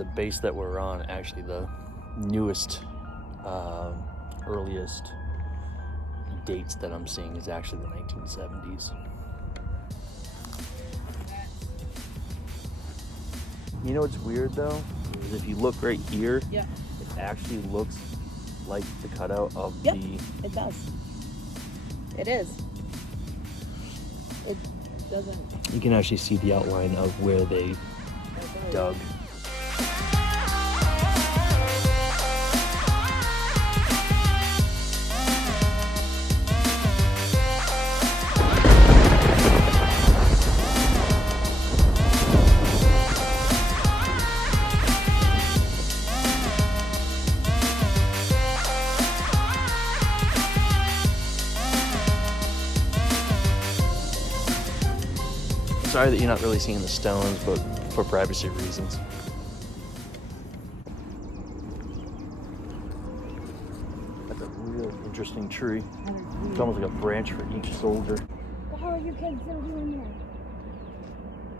the base that we're on, actually the newest, earliest dates that I'm seeing is actually the 1970s. You know what's weird though? Is if you look right here, yeah, it actually looks like the cutout of yep, the... it does. It is. It doesn't... You can actually see the outline of where they dug. Sorry that you're not really seeing the stones, but for privacy reasons. That's a real interesting tree. It's almost like a branch for each soldier. How are you kids still doing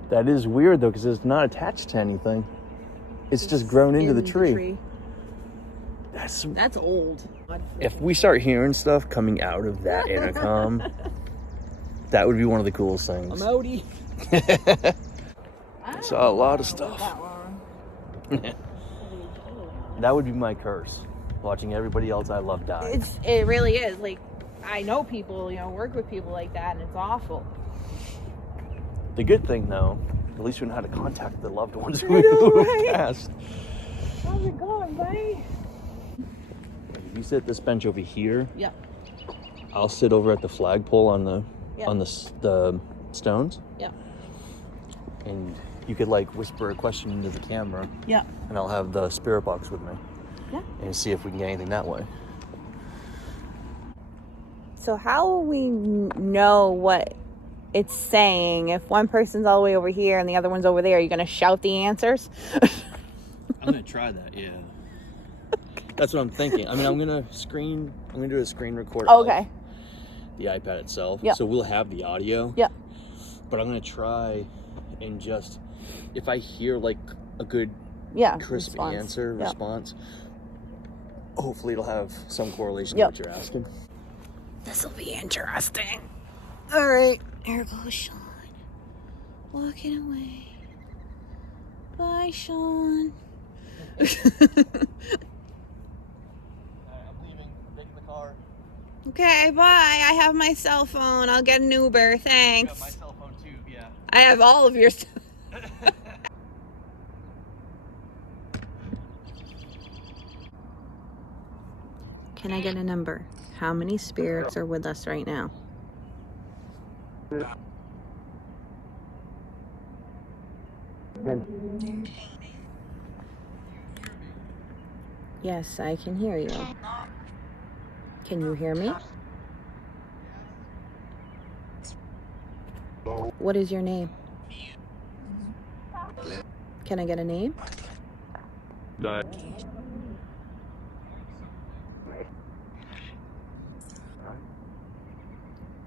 That is weird though, because it's not attached to anything. It's just grown into the tree. That's old. If we start hearing stuff coming out of that intercom, that would be one of the coolest things. I'm outie. I saw a lot of stuff. That would be my curse. Watching everybody else I love die. It really is. Like, I know people, work with people like that, and it's awful. The good thing though, at least we know how to contact the loved ones who passed. How's it going, buddy? If you sit at this bench over here, Yeah. I'll sit over at the flagpole on the stones. Yeah. And you could like whisper a question into the camera. Yeah. And I'll have the spirit box with me. Yeah. And see if we can get anything that way. So how will we know what it's saying if one person's all the way over here and the other one's over there? Are you going to shout the answers? I'm going to try that, yeah. That's what I'm thinking. I mean, I'm going to do a screen record Okay. of the iPad itself. Yep. So we'll have the audio. Yep. But I'm going to try and just, if I hear like a good, crisp response, hopefully it'll have some correlation to what you're asking. This will be interesting. All right. Here goes Sean. Walking away. Bye, Sean. I'm leaving. I'm taking the car. Okay, bye. I have my cell phone. I'll get an Uber. Thanks. I got my cell phone too, yeah. I have all of your stuff. Can I get a number? How many spirits are with us right now? Yes, I can hear you. Can you hear me? What is your name? Can I get a name?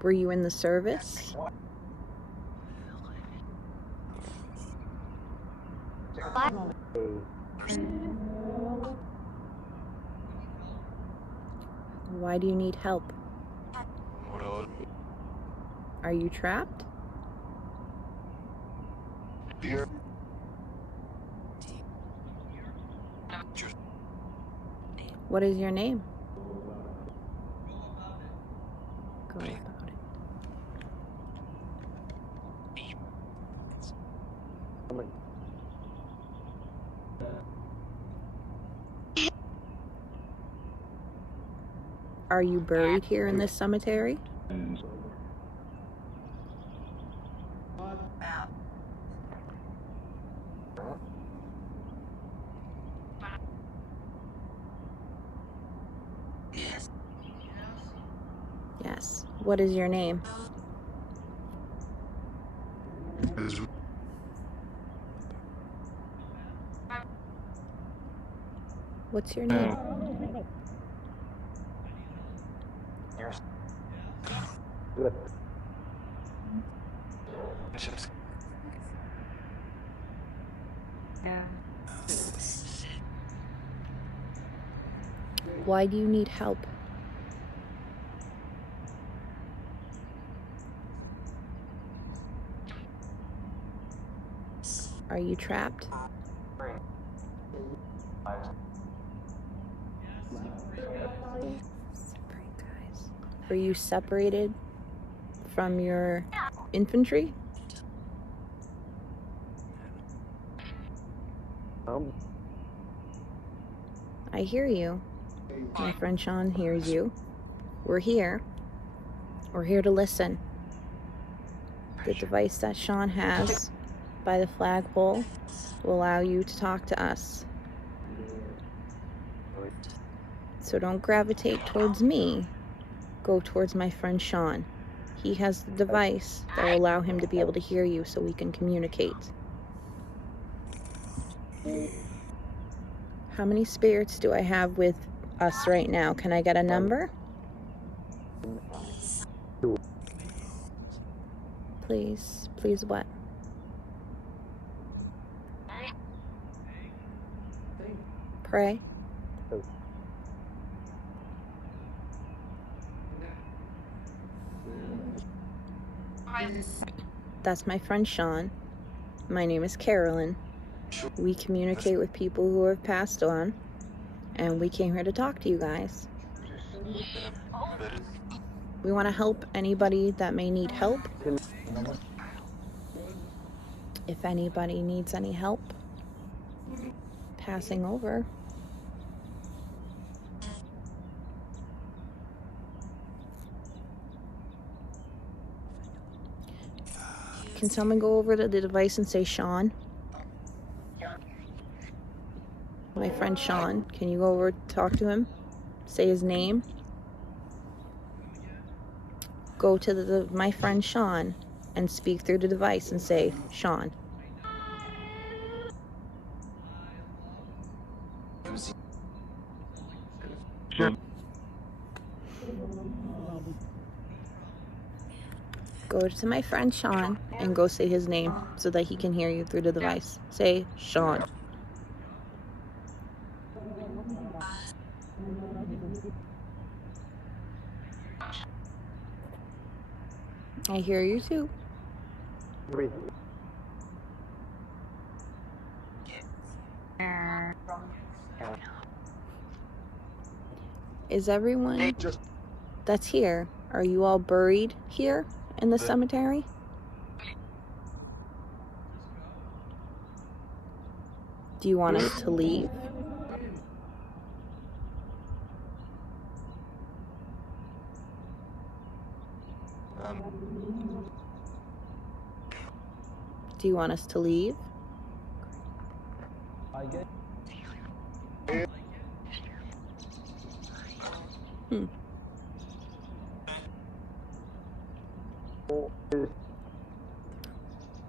Were you in the service? Why do you need help? Are you trapped? What is your name? Go about it. Are you buried here in this cemetery? Yes. What is your name? What's your name? Why do you need help? Are you trapped? Were you separated from your infantry? I hear you. My friend Sean hears you. We're here. We're here to listen. The device that Sean has by the flagpole will allow you to talk to us. So don't gravitate towards me. Go towards my friend Sean. He has the device that will allow him to be able to hear you so we can communicate. How many spirits do I have with us right now? Can I get a number? Please. Please what? Pray. That's my friend Sean. My name is Carolyn. We communicate with people who have passed on, and we came here to talk to you guys. We want to help anybody that may need help. If anybody needs any help passing over, can someone go over to the device and say Sean? My friend Sean, can you go over talk to him? Say his name. Go to my friend Sean and speak through the device and say Sean. Go to my friend Sean and go say his name so that he can hear you through the device. Say Sean. I hear you too. Is everyone that's here, are you all buried here in the cemetery? Do you want us to leave? Do you want us to leave?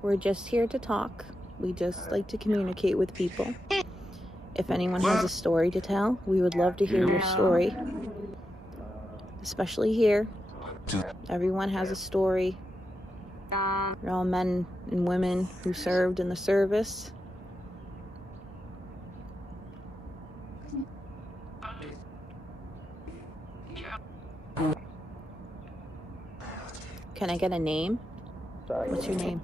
We're just here to talk. We just like to communicate with people. If anyone has a story to tell, we would love to hear your story. Especially here. Everyone has a story. We're all men and women who served in the service. Can I get a name? What's your name?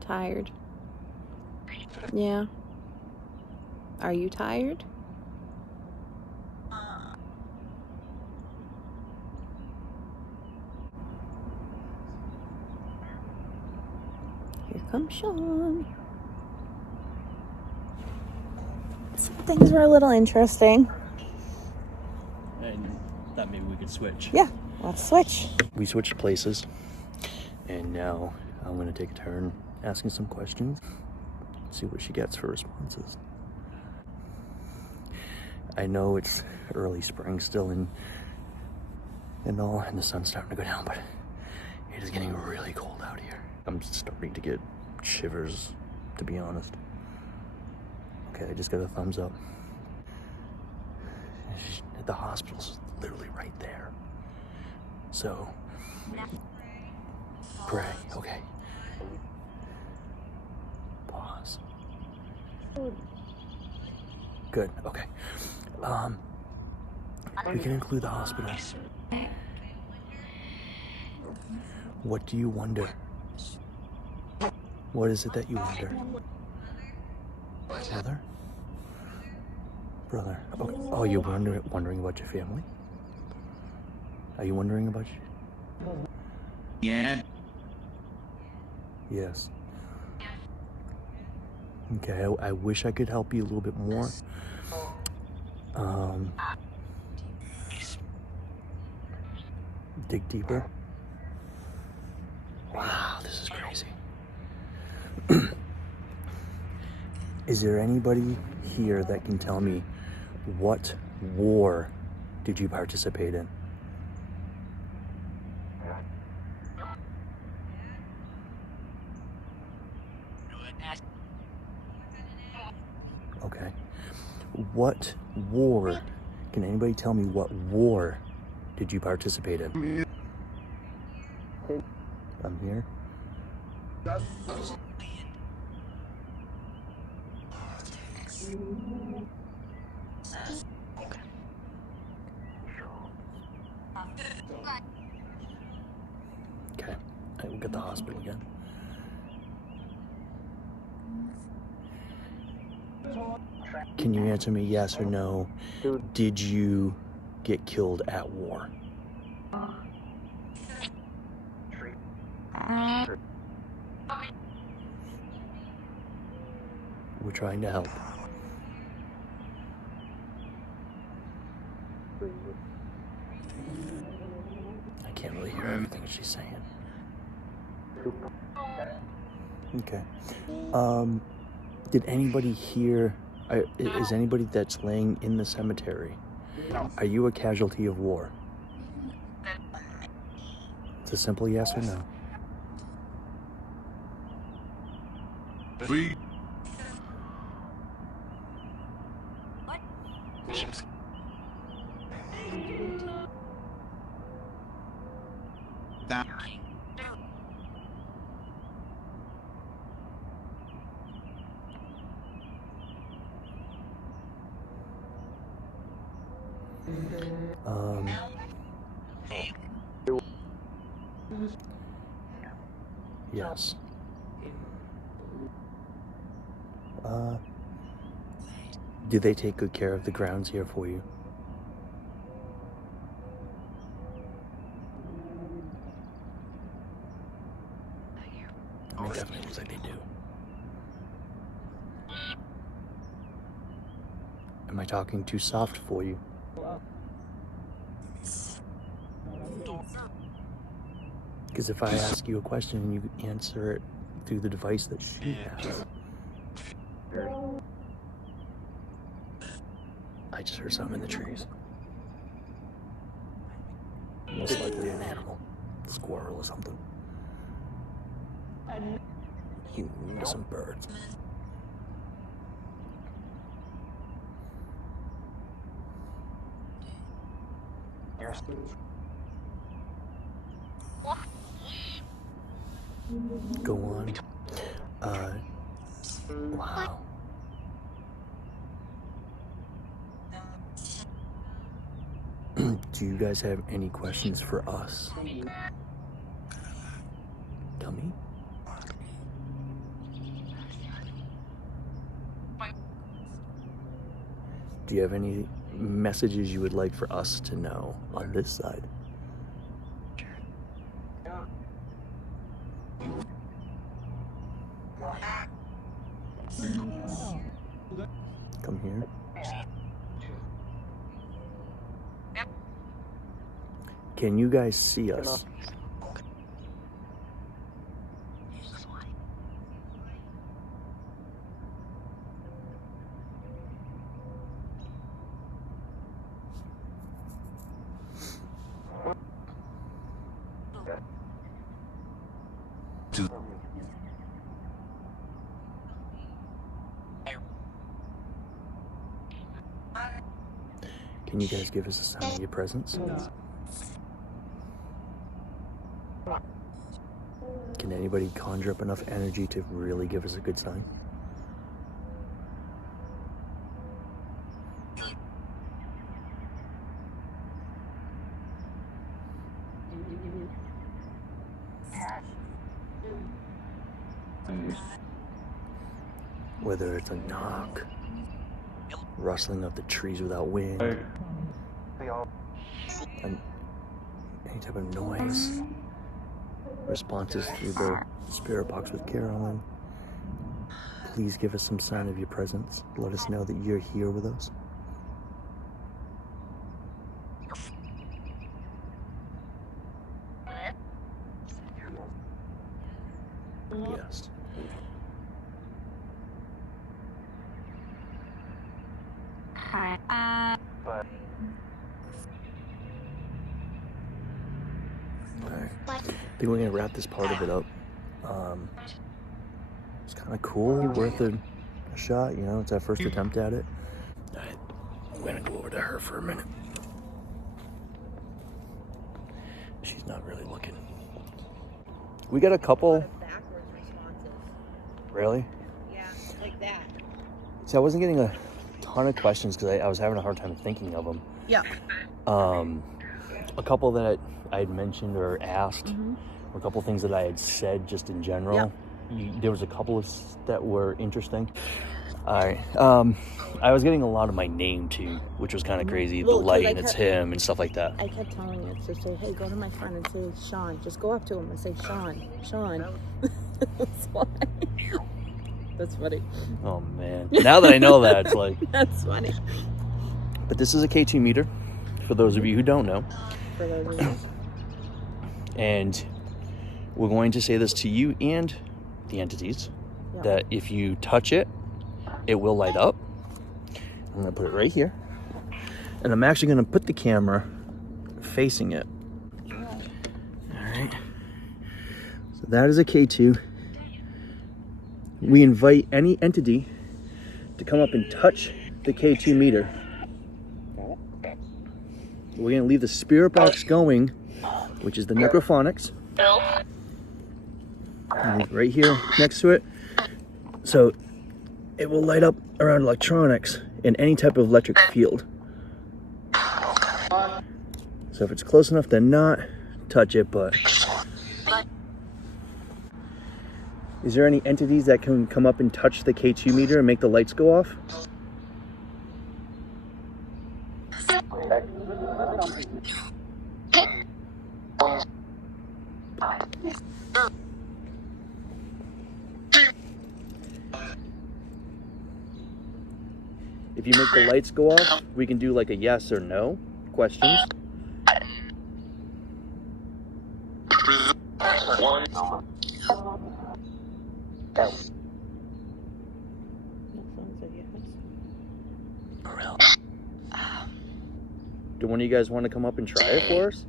Tired. Yeah. Are you tired? Here comes Sean. Some things were a little interesting. And thought maybe we could switch. Yeah, let's switch. We switched places, and now I'm going to take a turn asking some questions, see what she gets for responses. I know it's early spring still and all, and the sun's starting to go down, but it is getting really cold out here. I'm starting to get shivers, to be honest. Okay, I just got a thumbs up. The hospital's literally right there. So, pray, okay. Pause. Good, okay. We can include the hospital. What do you wonder? What is it that you wonder? Brother? Brother. Oh, you're wondering about your family? Are you wondering about Yeah. Yes. Okay, I wish I could help you a little bit more. Dig deeper. Wow, this is crazy. Is there anybody here that can tell me what war did you participate in? Okay. What war? Can anybody tell me what war did you participate in? I'm here. Okay. I will get the hospital again. Can you answer me yes or no? Did you get killed at war? We're trying to help. I can't really hear everything she's saying. Okay. Did anybody hear? Is anybody that's laying in the cemetery? Are you a casualty of war? It's a simple yes or no. We. That. Yes. Do they take good care of the grounds here for you? I mean, definitely looks like they do. Am I talking too soft for you? Because if I ask you a question and you answer it through the device that she has. I just heard something in the trees. Most likely an animal. A squirrel or something. Some birds. Go on. Wow. Do you guys have any questions for us? Tell me. Do you have any messages you would like for us to know on this side? Come here. Can you guys see us? Can you guys give us a sign of your presence? Can Can anybody conjure up enough energy to really give us a good sign? Whether it's a knock, rustling of the trees without wind, any type of noise, responses through the spirit box with Carolyn. Please give us some sign of your presence. Let us know that you're here with us. Yes. Alright. I think we're gonna wrap this part of it up. It's kind of cool, worth a shot, you know, it's our first attempt at it. Alright, I'm gonna go over to her for a minute. She's not really looking. We got a couple. Backwards responses. Really? Yeah, like that. See, I wasn't getting a ton of questions because I was having a hard time thinking of them. Yeah. A couple that I had mentioned or asked, or a couple things that I had said just in general. There was a couple of that were interesting. All right. I was getting a lot of my name too, which was kind of crazy. Well, the 'cause light I and it's kept- him and stuff like that. I kept telling you to say, hey, go to my friend and say, Sean. Just go up to him and say, Sean. That's why. That's funny. Oh man. Now that I know that, it's like. That's funny. But this is a K2 meter, for those of you who don't know. For those of you. And we're going to say this to you and the entities, that if you touch it, it will light up. I'm gonna put it right here. And I'm actually gonna put the camera facing it. All right. So that is a K2. We invite any entity to come up and touch the K2 meter. We're gonna leave the spirit box going, which is the necrophonics. And right here next to it. So it will light up around electronics in any type of electric field. So if it's close enough to not touch it, but is there any entities that can come up and touch the K2 meter and make the lights go off? If you make the lights go off, we can do like a yes or no questions. Do one of you guys want to come up and try it for us?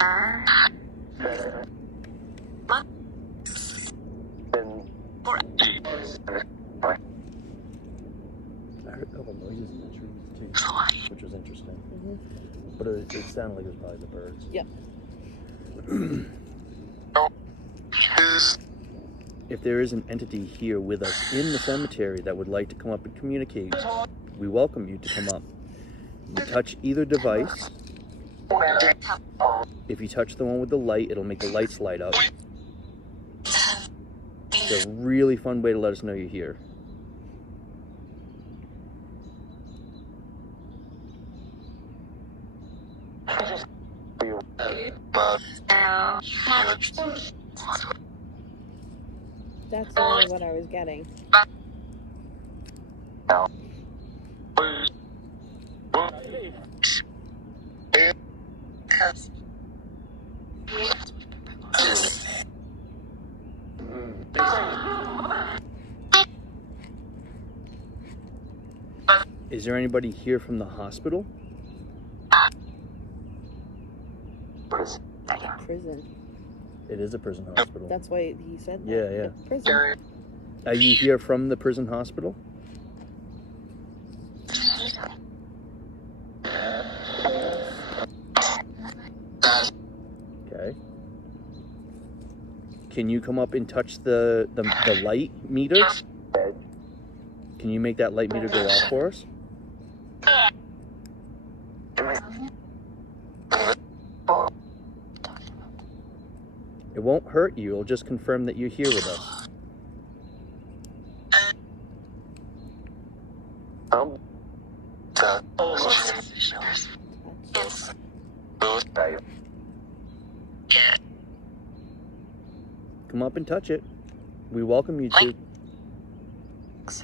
I heard a couple noises in the trees too, which was interesting. But it sounded like it was probably the birds. Yep. If there is an entity here with us in the cemetery that would like to come up and communicate, we welcome you to come up. You touch either device. If you touch the one with the light, it'll make the lights light up. It's a really fun way to let us know you're here. That's really what I was getting. Is there anybody here from the hospital? Prison. It is a prison hospital. That's why he said that. Yeah, yeah. Prison. Are you here from the prison hospital? Okay. Can you come up and touch the light meter? Can you make that light meter go off for us? It won't hurt you. It'll just confirm that you're here with us. Come up and touch it. We welcome you to.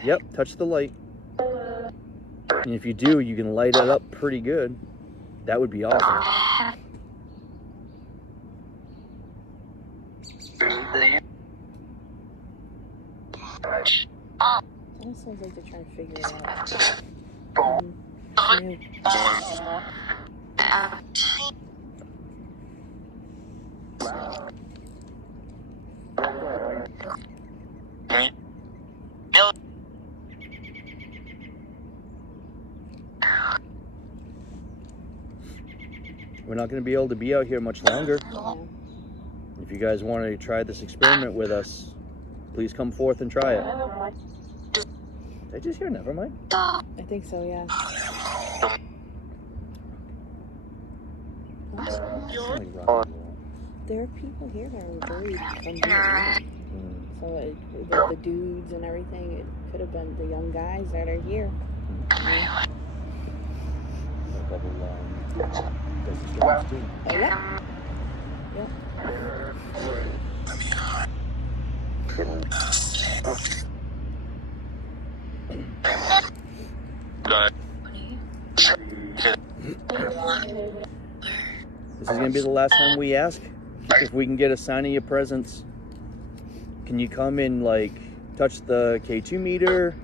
Yep, touch the light. And if you do, you can light it up pretty good. That would be awesome. That sounds like they're trying to figure it out. New. We're not going to be able to be out here much longer. If you guys want to try this experiment with us, please come forth and try it. Did I just hear never mind? I think so, yeah. There are people here that are worried from Vietnam. So the dudes and everything, it could have been the young guys that are here. Yeah. Oh, yeah. Yep. This is going to be the last time we ask if we can get a sign of your presence. Can you come and like touch the K2 meter?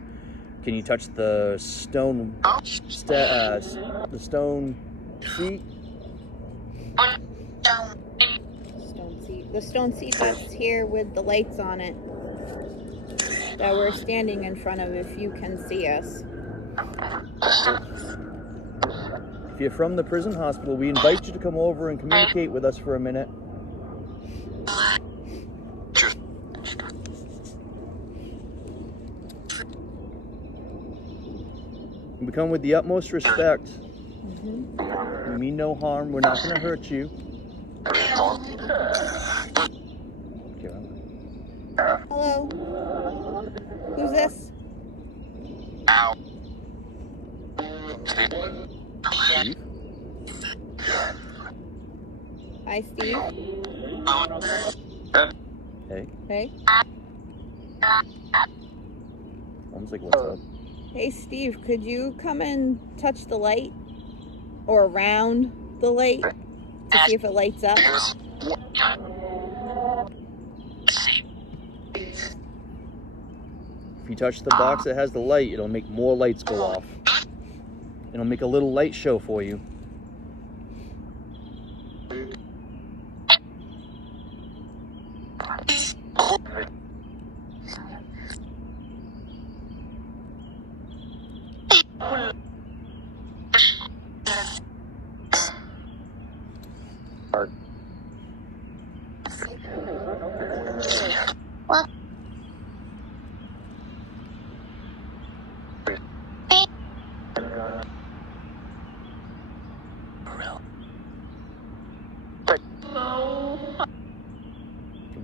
Can you touch the stone the stone seat? Stone seat. The stone seat that's here with the lights on it that we're standing in front of, if you can see us. If you're from the prison hospital, we invite you to come over and communicate with us for a minute. We come with the utmost respect. We mean no harm. We're not going to hurt you. Hello? Who's this? Steve? Hi, Steve. Hey. Hey. Almost like, what's up? Hey, Steve, could you come and touch the light? Or around the light to see if it lights up? If you touch the box that has the light, it'll make more lights go off. It'll make a little light show for you.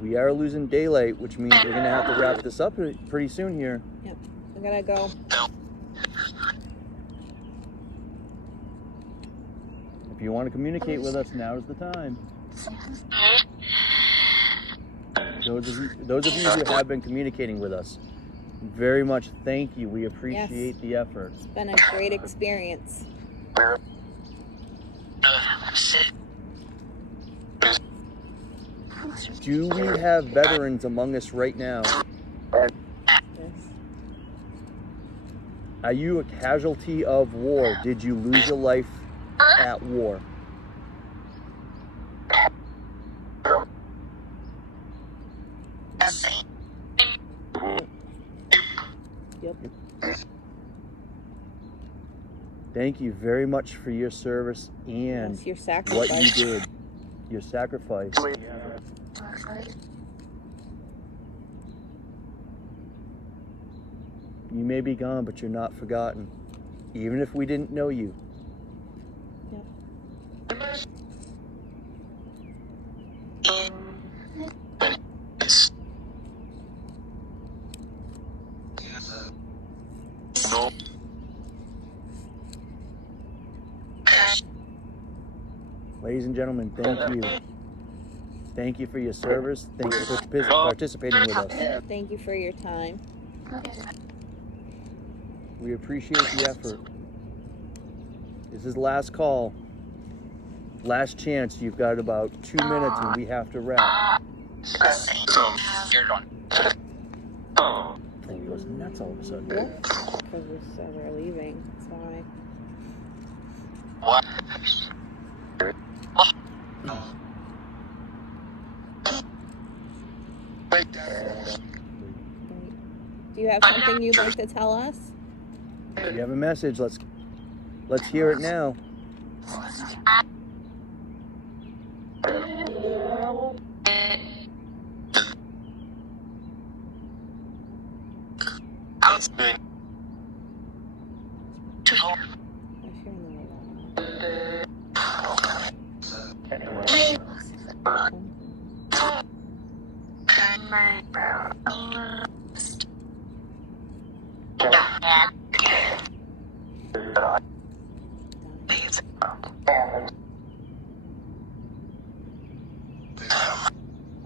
We are losing daylight, which means we're gonna have to wrap this up pretty soon here. Yep, I gotta go. If you want to communicate with us, now is the time. Those of you who have been communicating with us, very much thank you. We appreciate the effort. It's been a great experience. Do we have veterans among us right now? Yes. Are you a casualty of war? Did you lose your life at war? Yep. Thank you very much for your service and That's your what sacrifice. you did. Your sacrifice. You may be gone, but you're not forgotten. Even if we didn't know you. Ladies and gentlemen, thank you. Thank you for your service. Thank you for participating with us. Thank you for your time. We appreciate the effort. This is last call. Last chance. You've got about 2 minutes and we have to wrap. Thing goes nuts all of a sudden. Because we're leaving. That's why. Do you have something you'd like to tell us? You have a message. Let's hear it now.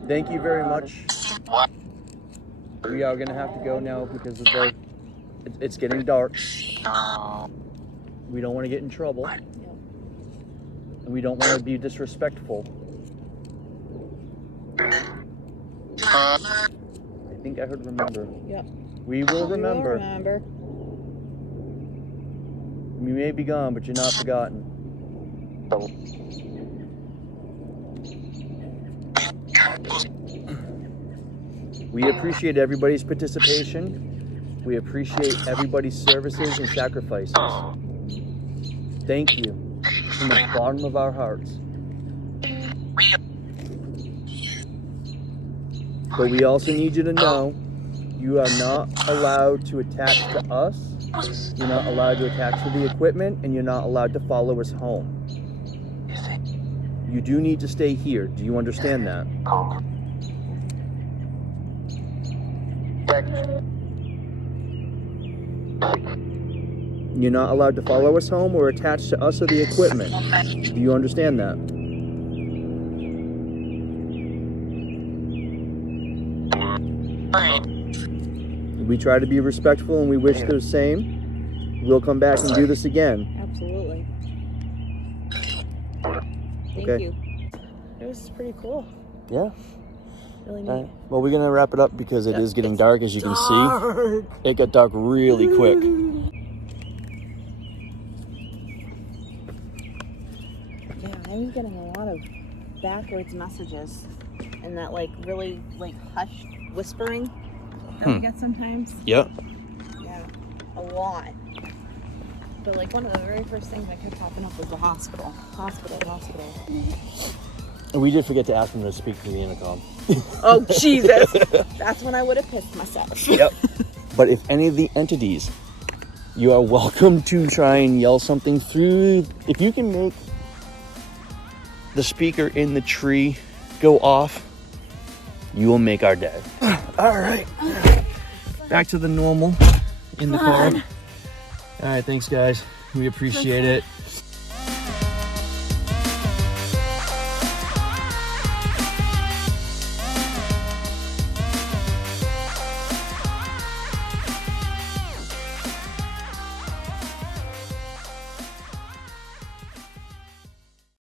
Thank you very much. We are gonna have to go now because of it's getting dark. We don't want to get in trouble. And we don't want to be disrespectful. I think I heard remember. Yep. We will remember. We will remember. You may be gone, but you're not forgotten. We appreciate everybody's participation. We appreciate everybody's services and sacrifices. Thank you from the bottom of our hearts. But we also need you to know you are not allowed to attach to us. You're not allowed to attach to the equipment, and you're not allowed to follow us home. You do need to stay here. Do you understand that? You're not allowed to follow us home or attach to us or the equipment. Do you understand that? We try to be respectful and we wish the same. We'll come back and do this again. Absolutely. Thank Okay. you. It was pretty cool. Yeah. Really All neat. right. Well, we're gonna wrap it up because it is getting dark, as you can see. It got dark really quick. Yeah, I was getting a lot of backwards messages and that like really like hushed whispering that we get sometimes. Yep. Yeah, a lot. But like one of the very first things that kept popping up was the hospital. Hospital. And we did forget to ask them to speak through the intercom. Oh Jesus! That's when I would have pissed myself. Yep. But if any of the entities, you are welcome to try and yell something through. If you can make the speaker in the tree go off, you will make our day. All right. Back to the normal in the car. All right, thanks guys. We appreciate it.